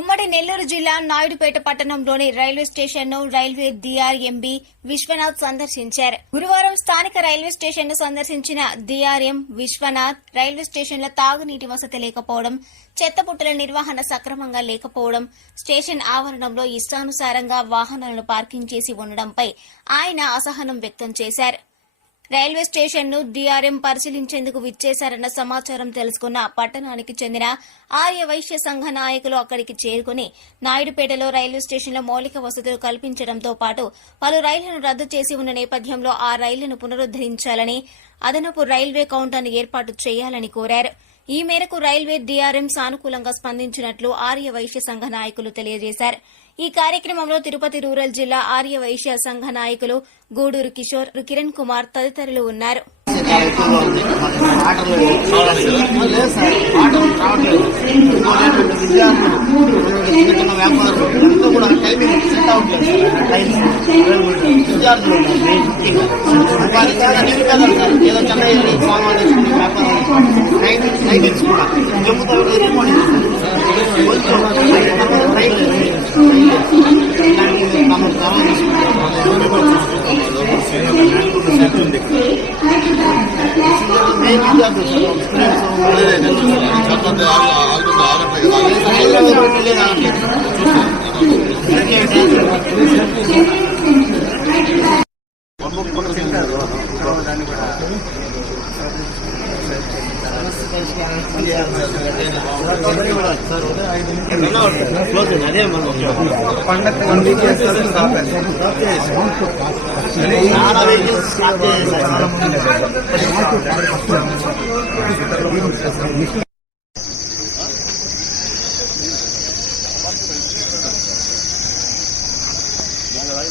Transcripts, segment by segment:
ఉమ్మడి నెల్లూరు జిల్లా నాయుడుపేట పట్టణంలోని రైల్వే స్టేషన్ను రైల్వే డిఆర్ఎంబి విశ్వనాథ్ సందర్శించారు. గురువారం స్థానిక రైల్వే స్టేషన్ను సందర్శించిన డిఆర్ఎం విశ్వనాథ్ రైల్వే స్టేషన్ల తాగునీటి వసతి లేకపోవడం చెత్తపుట్టల నిర్వహణ సక్రమంగా లేకపోవడం స్టేషన్ ఆవరణంలో ఇష్టానుసారంగా వాహనాలను పార్కింగ్ చేసి ఉండడంపై ఆయన అసహనం వ్యక్తం చేశారు. రైల్వే స్టేషన్ను డీఆర్ఎం పరిశీలించేందుకు విచ్చేశారన్న సమాచారం తెలుసుకున్న పట్టణానికి చెందిన ఆర్య వైశ్య సంఘ నాయకులు అక్కడికి చేరుకుని నాయుడుపేటలో రైల్వే స్టేషన్లో మౌలిక వసతులు కల్పించడంతో పాటు పలు రైళ్ళను రద్దు చేసి ఉన్న నేపథ్యంలో ఆ రైళ్ళను పునరుద్దరించాలని అదనపు రైల్వే కౌంటర్ను ఏర్పాటు చేయాలని కోరారు. ఈ మేరకు రైల్వే డీఆర్ఎం సానుకూలంగా స్పందించినట్లు ఆర్య వైశ్య సంఘ నాయకులు తెలియజేశారు ఈ కార్యక్రమంలో తిరుపతి రూరల్ జిల్లా ఆర్య వైశ్య సంఘ నాయకులు గూడూరు కిషోర్ కిరణ్ కుమార్ తదితరులు ఉన్నారు ఏదో చెన్నై టైమింగ్స్ కూడా జమ్ముతో వెళ్ళిపోయి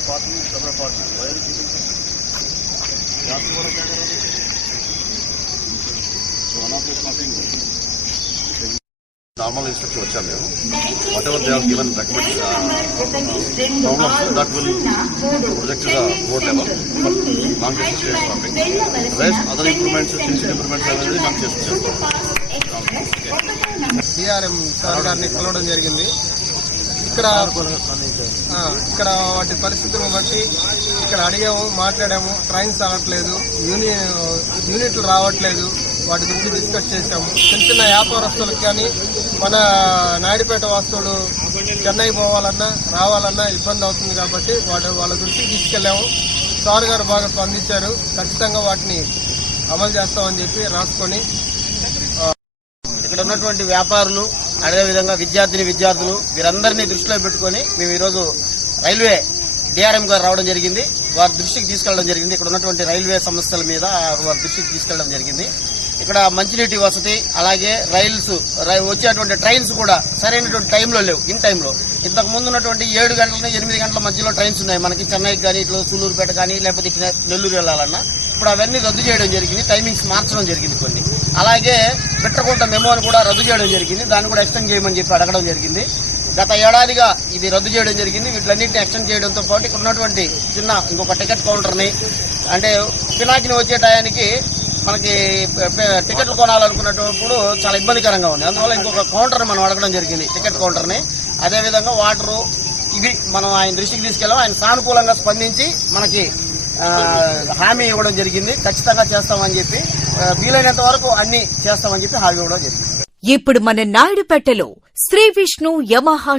पार्टी सब पार्टी वैर की यहाँ पर क्या करेंगे నార్మల్ ఇన్స్ట్రక్షన్ వచ్చాం మేము whatever they have given recommend problems that will project the board level long distance rest other improvements చిన్న చిన్న ఇంప్రూవ్మెంట్స్ అనేది మనం చేస్తాం సిఆర్ఎం సార్ గారిని కలవడం జరిగింది. ఇక్కడ ఇక్కడ వాటి పరిస్థితులను బట్టి ఇక్కడ అడిగాము మాట్లాడాము. ట్రైన్స్ రావట్లేదు. యూని యూనిట్లు రావట్లేదు. వాటి గురించి డిస్కస్ చేశాము. చిన్న చిన్న వ్యాపారస్తులకు కానీ మన నాయుడుపేట వాస్తువులు చెన్నై పోవాలన్నా రావాలన్నా ఇబ్బంది అవుతుంది కాబట్టి వాటి వాళ్ళ దృష్టికి తీసుకెళ్ళాము. సార్ గారు బాగా స్పందించారు. ఖచ్చితంగా వాటిని అమలు చేస్తామని చెప్పి రాసుకొని ఇక్కడ ఉన్నటువంటి వ్యాపారులు అదేవిధంగా విద్యార్థిని విద్యార్థులు వీరందరినీ దృష్టిలో పెట్టుకొని మేము ఈరోజు రైల్వే డిఆర్ఎం గారు రావడం జరిగింది. వారి దృష్టికి తీసుకెళ్ళడం జరిగింది. ఇక్కడ ఉన్నటువంటి రైల్వే సమస్యల మీద వారి దృష్టికి తీసుకెళ్ళడం జరిగింది. ఇక్కడ మంచినీటి వసతి అలాగే రైల్స్ రై- వచ్చేటువంటి ట్రైన్స్ కూడా సరైనటువంటి టైంలో లేవు ఇన్ టైంలో. ఇంతకు ముందు ఉన్నటువంటి ఏడు గంటల ఎనిమిది గంటల మధ్యలో ట్రైన్స్ ఉన్నాయి. మనకి చెన్నైకి కానీ ఇట్లా సూలూరుపేట కానీ లేకపోతే ఇట్లా నెల్లూరు వెళ్ళాలన్నా ఇప్పుడు అవన్నీ రద్దు చేయడం జరిగింది టైమింగ్స్ మార్చడం జరిగింది కొన్ని. అలాగే పెట్టకుంట మెమోని కూడా రద్దు చేయడం జరిగింది దాన్ని కూడా ఎక్స్టెండ్ చేయమని చెప్పి అడగడం జరిగింది. గత ఏడాదిగా ఇది రద్దు చేయడం జరిగింది వీటిలన్నింటినీ ఎక్స్టెండ్ చేయడంతో పాటు ఇక్కడ ఉన్నటువంటి చిన్న ఇంకొక టికెట్ కౌంటర్ని అంటే పినాకిని వచ్చే టయానికి మనకి టికెట్లు కొనాలనుకున్నప్పుడు చాలా ఇబ్బందికరంగా ఉంది. అందువల్ల ఇంకొక కౌంటర్ మనం అడగడం జరిగింది టికెట్ కౌంటర్ని అదేవిధంగా వాటరు ఇవి మనం ఆయన దృష్టికి తీసుకెళ్ళాం. ఆయన సానుకూలంగా స్పందించి మనకి హామీ ఇవ్వడం జరిగింది. ఖచ్చితంగా చేస్తామని చెప్పి వీలైనంత వరకు అన్ని చేస్తామని చెప్పి హామీ ఇవ్వడం జరిగింది. ఇప్పుడు మన నాయుడుపేటలో శ్రీ విష్ణు యమహా